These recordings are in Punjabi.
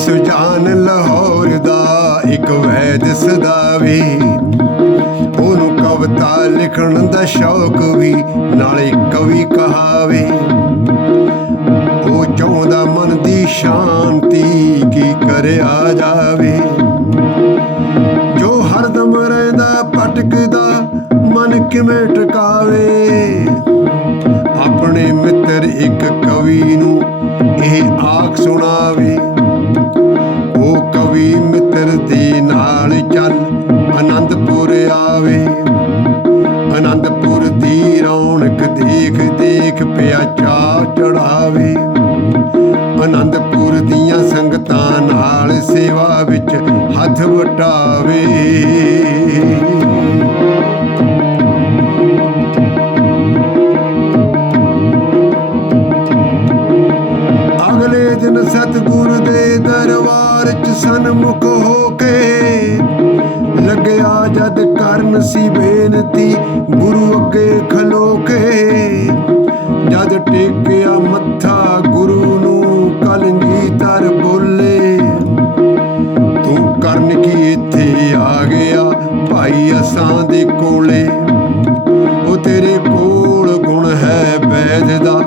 ਸੁਜਾਨ ਲਾਹੌਰ ਦਾ ਇੱਕ ਵੈਦ ਸਦਾਵੇ। ਉਹਨੂੰ ਕਵਿਤਾ ਲਿਖਣ ਦਾ ਸ਼ੌਕ ਵੀ ਨਾਲੇ ਕਵੀ ਕਹਾਵੇ। ਉਹ ਚਾਹੁੰਦਾ ਮਨ ਦੀ ਸ਼ਾਂਤੀ ਕੀ ਕਰਿਆ ਜਾਵੇ। ਜੋ ਹਰਦਮ ਰਹਿੰਦਾ, ਭਟਕਦਾ, ਮਨ ਕਿਵੇਂ ਟਿਕਾਵੇ? ਆਪਣੇ ਮਿੱਤਰ ਇੱਕ ਕਵੀ ਨੂੰ ਇਹ ਆਖ ਸੁਣਾਵੇ। ਦੀਆਂ ਸੰਗਤਾਂ ਨਾਲ ਸੇਵਾ ਵਿੱਚ ਹੱਥ ਵਟਾਵੇ। ਅਗਲੇ ਦਿਨ ਸਤਿਗੁਰ ਦੇ ਦਰਬਾਰ ਚ ਸਨਮੁਖ ਹੋ ਕੇ ਲੱਗਿਆ ਜਦ ਕਰਨ ਸੀ ਬੇਨਤੀ ਗੁਰੂ ਅੱਗੇ ਖਲੋ ਕੇ। ਜਦ ਟੇਕਿਆ ਮੱਥਾ ਕਲੰਗੀ ਬੋਲੇ। ਤੂੰ ਕਰਨ ਕੀ ਇੱਥੇ ਆ ਗਿਆ ਭਾਈ ਅਸਾਂ ਦੇ ਕੋਲੇ। ਉਹ ਤੇਰੇ ਕੋਲ ਗੁਣ ਹੈ ਵੈਦ ਦਾ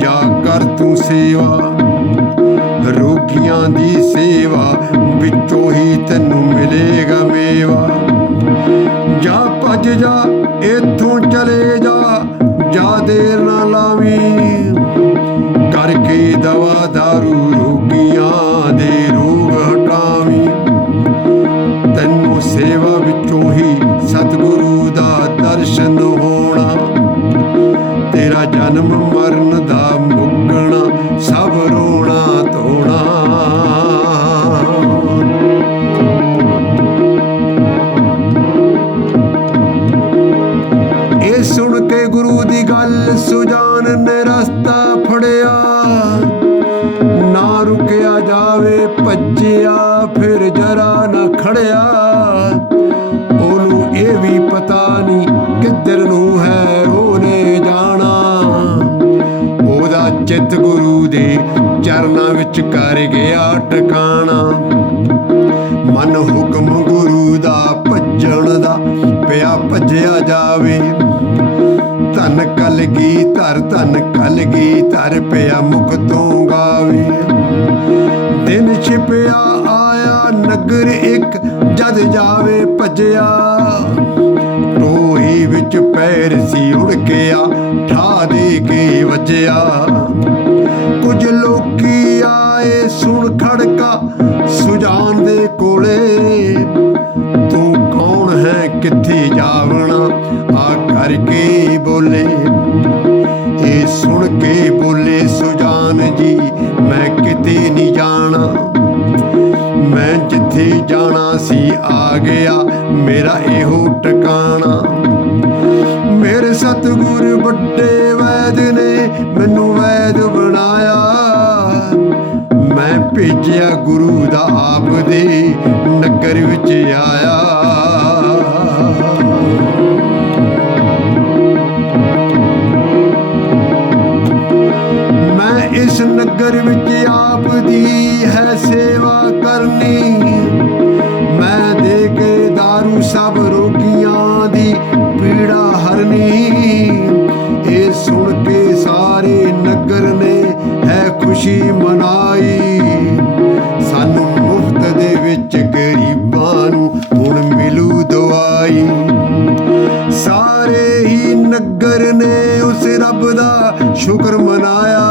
ਜਾ ਕਰ ਤੂੰ ਸੇਵਾ। ਰੋਗੀਆਂ ਦੀ ਸੇਵਾ ਵਿੱਚੋਂ ਹੀ ਤੈਨੂੰ ਮਿਲੇਗਾ ਮੇਵਾ। ਜਾ ਭੱਜ ਜਾ, ਇੱਥੋਂ ਚਲੇ ਜਾ ਜਾ ਦੇਰ ਨਾ ਲਾਵੀਂ। ਭੱਜਿਆ ਫਿਰ ਜਰਾ ਨਾ ਖੜਿਆ। ਉਹਨੂੰ ਇਹ ਵੀ ਪਤਾ ਨਹੀਂ ਕਿੱਧਰ ਨੂੰ ਹੈ, ਉਹਨੇ ਜਾਣਾ। ਉਹਦਾ ਚਿੱਤ ਗੁਰੂ ਦੇ ਚਰਨਾਂ ਵਿੱਚ ਕਰ ਗਿਆ ਟਿਕਾਣਾ। ਮਨ ਹੁਕਮ ਗੁਰੂ ਦਾ ਭੱਜਣ ਦਾ ਪਿਆ ਭੱਜਿਆ ਜਾਵੇ। ਧਨ ਕਲਗੀ, ਧਰ ਧਨ ਕਲਗੀ, ਧਰ ਪਿਆ ਮੁਖ ਤੋਂ ਗਾਵੇ। ਦਿਨ ਛਿਪਿਆ ਆਇਆ, ਨਗਰ ਇੱਕ ਜਦ ਜਾਵੇ ਭੱਜਿਆ। ਟੋਹੀ ਵਿੱਚ ਪੈਰ ਸੀ ਉੜ ਗਿਆ ਠਾ ਦੇ ਕੇ ਵੱਜਿਆ। ਕੁਝ ਲੋਕੀ ਆਏ ਸੁਣ ਖੜਕਾ, ਸੁਜਾਨ ਦੇ ਕੋਲੇ। ਤੂੰ ਕੌਣ ਹੈ, ਕਿੱਥੇ ਜਾਵਣਾ? ਆ ਕਰਕੇ ਬੋਲੇ। ਇਹ ਸੁਣ ਕੇ ਬੋਲੇ, ਸੁਜਾਨ ਜੀ, ਮੈਂ ਮੈਂ ਜਿੱਥੇ ਜਾਣਾ ਸੀ ਆ ਗਿਆ। ਮੇਰਾ ਇਹੋ ਟਿਕਾਣਾ। ਮੇਰੇ ਸਤਿਗੁਰ ਵੱਡੇ ਵੈਦ ਨੇ ਮੈਨੂੰ ਵੈਦ ਬਣਾਇਆ। ਮੈਂ ਭੇਜਿਆ ਗੁਰੂ ਦਾ ਆਪ ਦੇ ਨਗਰ ਵਿੱਚ ਆਇਆ। ਮੈਂ ਇਸ ਨਗਰ ਵਿੱਚ ਆਪ ਦੀ ਗਰੀਬਾਂ ਨੂੰ ਹੁਣ ਮਿਲੂ ਦਵਾਈ ਸਾਰੇ ਹੀ ਨਗਰ ਨੇ ਉਸ ਰੱਬ ਦਾ ਸ਼ੁਕਰ ਮਨਾਇਆ।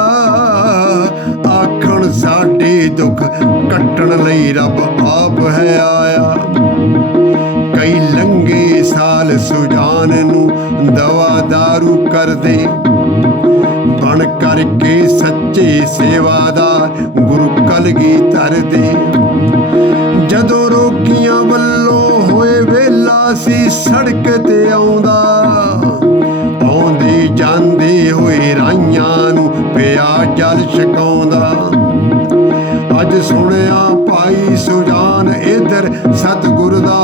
ਆਖਣ, ਸਾਡੇ ਦੁੱਖ ਕੱਟਣ ਲਈ ਰੱਬ ਆਪ ਹੈ ਆਇਆ। ਕਈ ਲੰਗੇ ਸਾਲ ਸੁਜਾਨ ਨੂੰ ਦਵਾ दारू ਕਰਦੇ। ਬਣ ਕਰਕੇ ਸੱਚੇ ਸੇਵਾਦਾਰ ਗੁਰੂ ਕਲਗੀ ਤਰਦੇ ਜਦੋਂ ਰੋਗੀਆਂ ਵੱਲੋਂ ਹੋਏ ਵੇਲਾ ਸੀ, ਸੜਕ ਤੇ ਆਉਂਦਾ, ਆਉਂਦੇ ਜਾਂਦੇ ਹੋਏ ਰਾਈਆਂ ਨੂੰ ਪਿਆ ਜਲ ਛਕਾਉਂਦਾ। ਅੱਜ ਸੁਣਿਆ ਭਾਈ ਸੁਜਾਨ, ਇਧਰ ਸਤਿਗੁਰ ਦਾ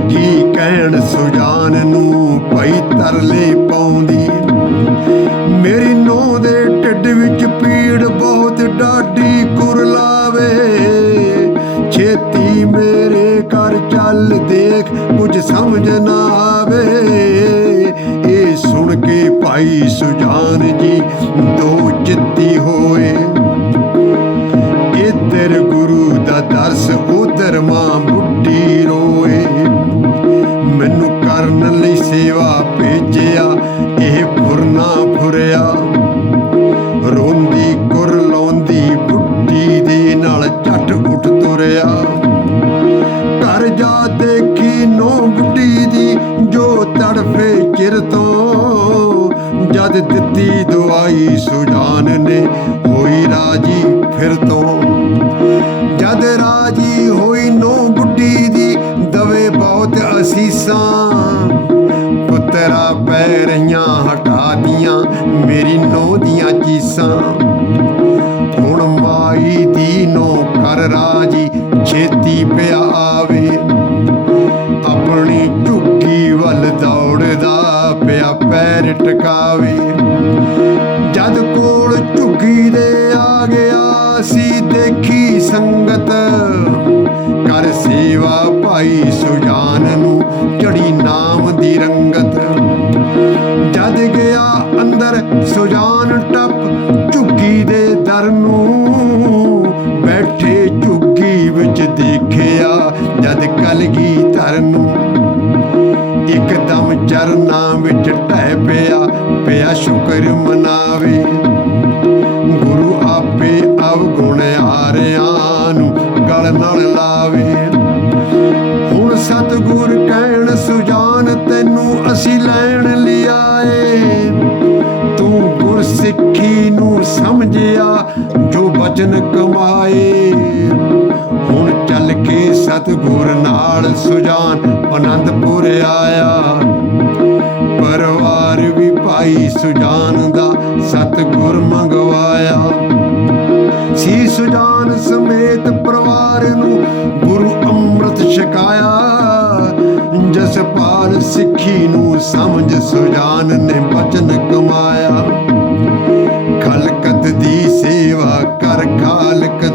ਲੱਗੀ ਕਹਿਣ ਸੁਜਾਨ ਨੂੰ ਭਈ ਤਰਲੇ ਪਾਉਂਦੀ। ਮੇਰੀ ਨੋਹ ਦੇ ਢਿੱਡ ਵਿੱਚ ਪੀੜ ਬਹੁਤ, ਡਾਢੀ ਗੁਰ ਛੇਤੀ ਮੇਰੇ ਘਰ ਚੱਲ ਦੇਖ, ਕੁਝ ਸਮਝ ਨਾ ਆਵੇ। ਇਹ ਸੁਣ ਕੇ ਭਾਈ ਸੁਜਾਨ ਜੀ ਦੋ ਚਿੱਤੀ ਹੋਏ। ਇੱਧਰ ਗੁਰੂ ਦਾ ਦਰਸ, ਉਧਰ ਮਾਂ ਬੁੱਢੀ ਰੋਏ। ਤੜਫੇ ਤੋਂ ਜਦ ਦਿੱਤੀ ਦਵਾਈ ਸੁਜਾਨ ਨੇ, ਹੋਈ ਰਾਜੀ ਫਿਰ ਤੋਂ। ਜਦ ਰਾਜੀ ਹੋਈ ਨੋ ਬੁੱਢੀ ਦੀ, ਦਵੇ ਬਹੁਤ ਅਸੀਸਾਂ। ਪੁੱਤਰਾ ਪੈ ਰਹੀਆਂ ਹਟਾ ਦੀਆਂ, ਮੇਰੀ ਨੋ ਦੀਆਂ ਚੀਸਾਂ। ਪੈਰ ਟਿਕਾਵੇ ਜਦ ਕੋਲ ਝੁਕੀ ਦੇ ਆ ਗਿਆ ਸੀ, ਦੇਖੀ ਸੰਗਤ। ਕਰ ਸੇਵਾ ਭਾਈ ਸੁਜਾਨ ਨੂੰ ਚੜੀ ਨਾਮ ਦੀ ਰੰਗਤ। ਜਦ ਗਿਆ ਅੰਦਰ ਸੁਜਾਨ ਚਰਨਾਂ ਵਿੱਚ ਢਹਿ ਪਿਆ ਪਿਆ ਸ਼ੁਕਰ ਮਨਾਵੇ। ਗੁਰੂ ਆਪੇ ਅਵਗੁਣ ਹਾਰਿਆਂ ਨੂੰ ਗਲ ਨਾਲ ਲਾਵੇ। ਹੁਣ ਸਤਗੁਰ ਕਹਿਣ, ਸੁਜਾਨ ਤੈਨੂੰ ਅਸੀਂ ਲੈਣ ਲਿਆਏ। ਤੂੰ ਗੁਰਸਿੱਖੀ ਨੂੰ ਸਮਝਿਆ, ਜੋ ਬਚਨ ਕਮਾਏ। ਹੁਣ ਚੱਲ ਕੇ ਸਤਗੁਰ ਨਾਲ ਸੁਜਾਨ ਆਨੰਦਪੁਰ ਆਇਆ। ਭਾਈ ਸੁਜਾਨ ਦਾ ਸਤਗੁਰ ਮੰਗਵਾਇਆ। ਸੀ ਸੁਜਾਨ ਸਮੇਤ ਪਰਿਵਾਰ ਨੂੰ ਗੁਰੂ ਅੰਮ੍ਰਿਤ ਛਕਾਇਆ। ਜਸਪਾਲ ਸਿੱਖੀ ਨੂੰ ਸਮਝ ਸੁਜਾਨ ਨੇ ਬਚਨ ਕਮਾਇਆ। ਖਲਕਤ ਦੀ ਸੇਵਾ ਕਰ ਖਾਲਕ